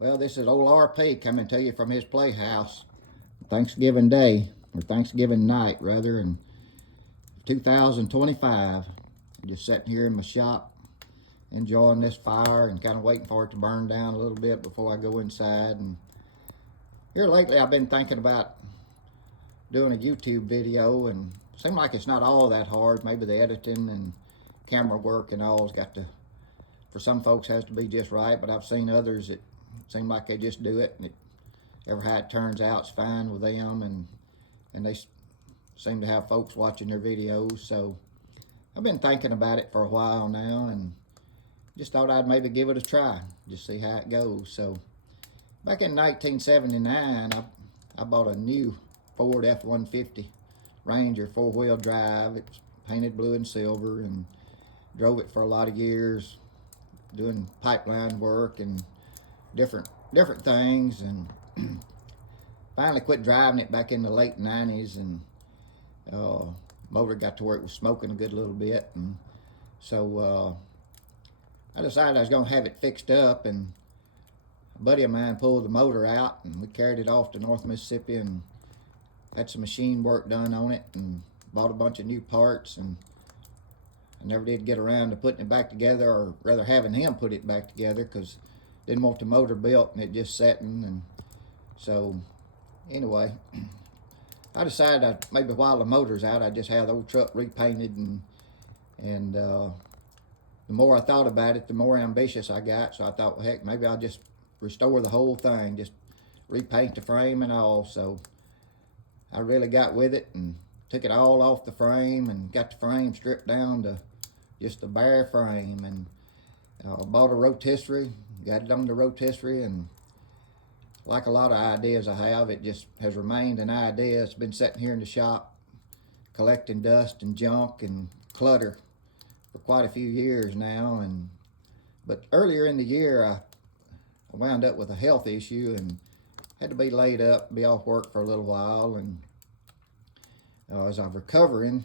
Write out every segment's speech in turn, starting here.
Well, this is old RP coming to you from his playhouse. Thanksgiving Day, or Thanksgiving night, rather, in 2025. Just sitting here in my shop, enjoying this fire and kind of waiting for it to burn down a little bit before I go inside. And here lately, I've been thinking about doing a YouTube video, and it seems like it's not all that hard. Maybe the editing and camera work and all's got to, for some folks, has to be just right. But I've seen others that seem like they just do it, and ever how it turns out is fine with them, and they seem to have folks watching their videos. So I've been thinking about it for a while now, and just thought I'd maybe give it a try, just see how it goes. So back in 1979, I bought a new Ford F-150 Ranger 4-wheel drive. It was painted blue and silver, and drove it for a lot of years, doing pipeline work and different things, and finally quit driving it back in the late 90s, and motor got to where it was smoking a good little bit, and so I decided I was going to have it fixed up, and a buddy of mine pulled the motor out, and we carried it off to North Mississippi and had some machine work done on it, and bought a bunch of new parts, and I never did get around to putting it back together, or rather having him put it back together, because didn't want the motor built and it just setting. And so anyway, I decided that maybe while the motor's out, I'd just have the old truck repainted, and the more I thought about it, the more ambitious I got. So I thought, well, heck, maybe I'll just restore the whole thing, just repaint the frame and all. So I really got with it and took it all off the frame and got the frame stripped down to just a bare frame, and bought a rotisserie, got it on the rotisserie, and like a lot of ideas I have, it just has remained an idea. It's been sitting here in the shop collecting dust and junk and clutter for quite a few years now. But earlier in the year, I wound up with a health issue and had to be laid up, be off work for a little while. And as I'm recovering,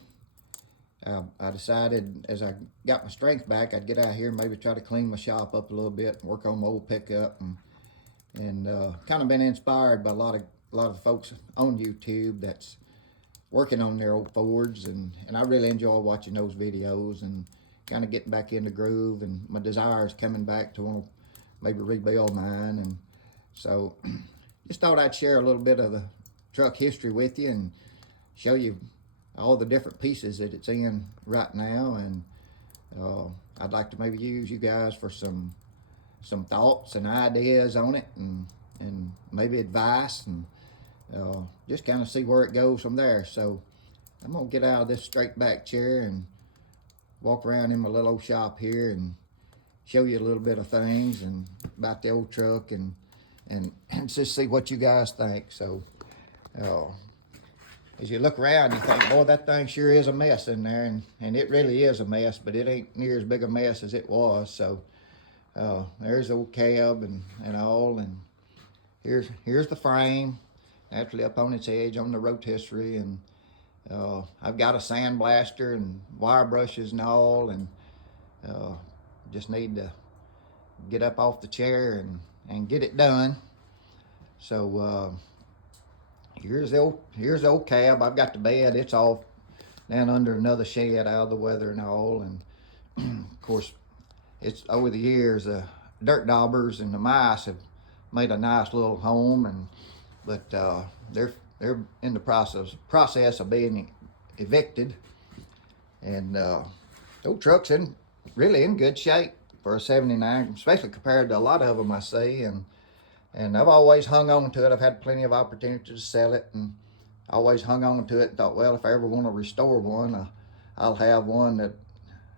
I decided as I got my strength back, I'd get out here and maybe try to clean my shop up a little bit and work on my old pickup, and kind of been inspired by a lot of folks on YouTube that's working on their old Fords, and I really enjoy watching those videos and kind of getting back in the groove, and my desire is coming back to want to maybe rebuild mine. And so just thought I'd share a little bit of the truck history with you and show you all the different pieces that it's in right now. And I'd like to maybe use you guys for some thoughts and ideas on it, and maybe advice, and just kind of see where it goes from there. So I'm gonna get out of this straight back chair and walk around in my little old shop here and show you a little bit of things and about the old truck, and just see what you guys think. So as you look around, you think, boy, that thing sure is a mess in there, and it really is a mess, but it ain't near as big a mess as it was. So there's old cab and all, and here's the frame actually up on its edge on the rotisserie, and I've got a sandblaster and wire brushes and all, and just need to get up off the chair and get it done. So here's the old cab. I've got the bed. It's off down under another shed out of the weather and all, and of course, it's over the years, dirt daubers and the mice have made a nice little home, but they're in the process of being evicted, and the old truck's really in good shape for a '79, especially compared to a lot of them I see, and I've always hung on to it. I've had plenty of opportunity to sell it, and I always hung on to it and thought, well, if I ever want to restore one, I'll have one that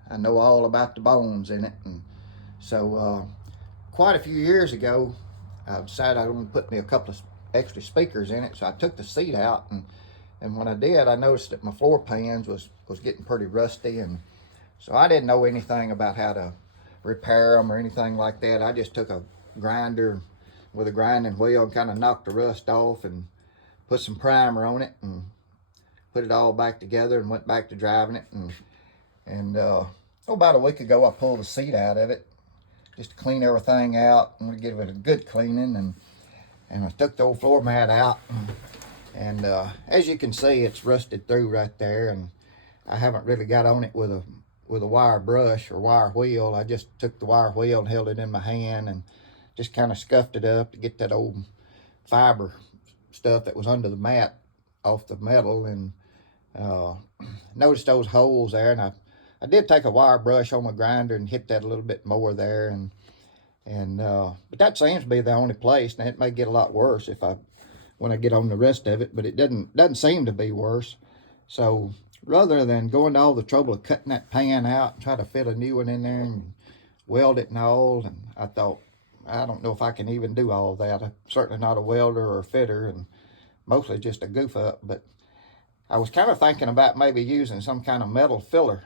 I know all about the bones in it. And so quite a few years ago, I decided I was going to put me a couple of extra speakers in it. So I took the seat out, and when I did, I noticed that my floor pans was getting pretty rusty, and so I didn't know anything about how to repair them or anything like that. I just took a grinder with a grinding wheel and kind of knocked the rust off and put some primer on it and put it all back together and went back to driving it. And about a week ago, I pulled the seat out of it, just to clean everything out. I'm gonna give it a good cleaning, and I took the old floor mat out, and as you can see, it's rusted through right there, and I haven't really got on it with a wire brush or wire wheel. I just took the wire wheel and held it in my hand and just kind of scuffed it up to get that old fiber stuff that was under the mat off the metal, and noticed those holes there, and I did take a wire brush on my grinder and hit that a little bit more there, and but that seems to be the only place. Now it may get a lot worse when I get on the rest of it, but it doesn't seem to be worse. So rather than going to all the trouble of cutting that pan out and try to fit a new one in there and weld it and all, and I thought, I don't know if I can even do all of that. I'm certainly not a welder or a fitter, and mostly just a goof up, but I was kind of thinking about maybe using some kind of metal filler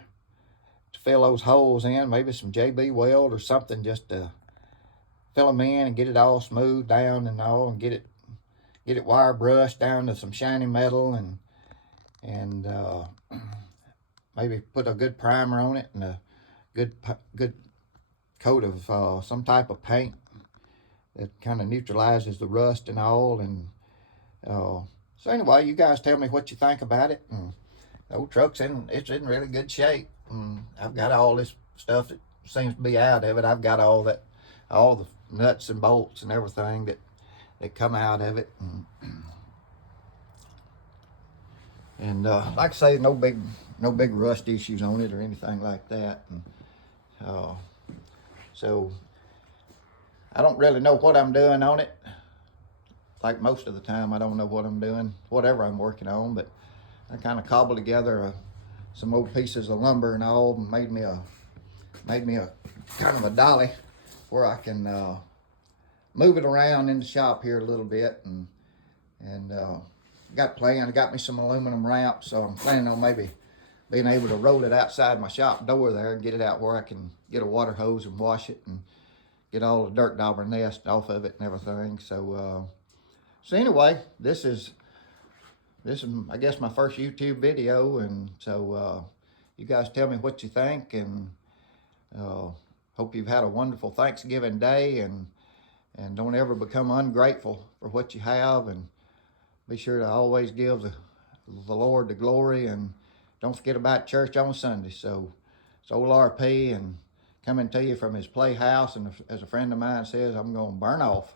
to fill those holes in, maybe some JB Weld or something, just to fill them in and get it all smoothed down and all, and get it wire brushed down to some shiny metal, and maybe put a good primer on it and a good coat of some type of paint that kind of neutralizes the rust and all. And so anyway, you guys tell me what you think about it. And the old truck's it's in really good shape. And I've got all this stuff that seems to be out of it. I've got all the nuts and bolts and everything that come out of it. And like I say, no big rust issues on it or anything like that. And so I don't really know what I'm doing on it. Like most of the time, I don't know what I'm doing, whatever I'm working on. But I kind of cobbled together some old pieces of lumber and all, and made me a kind of a dolly where I can move it around in the shop here a little bit, and got me some aluminum ramps, so I'm planning on maybe being able to roll it outside my shop door there and get it out where I can get a water hose and wash it and get all the dirt dauber nest off of it and everything. So anyway, this is I guess my first YouTube video, and so you guys tell me what you think, and hope you've had a wonderful Thanksgiving day, and don't ever become ungrateful for what you have, and be sure to always give the Lord the glory, and don't forget about church on Sunday. So it's old RP, and coming to you from his playhouse, and as a friend of mine says, I'm going to burn off.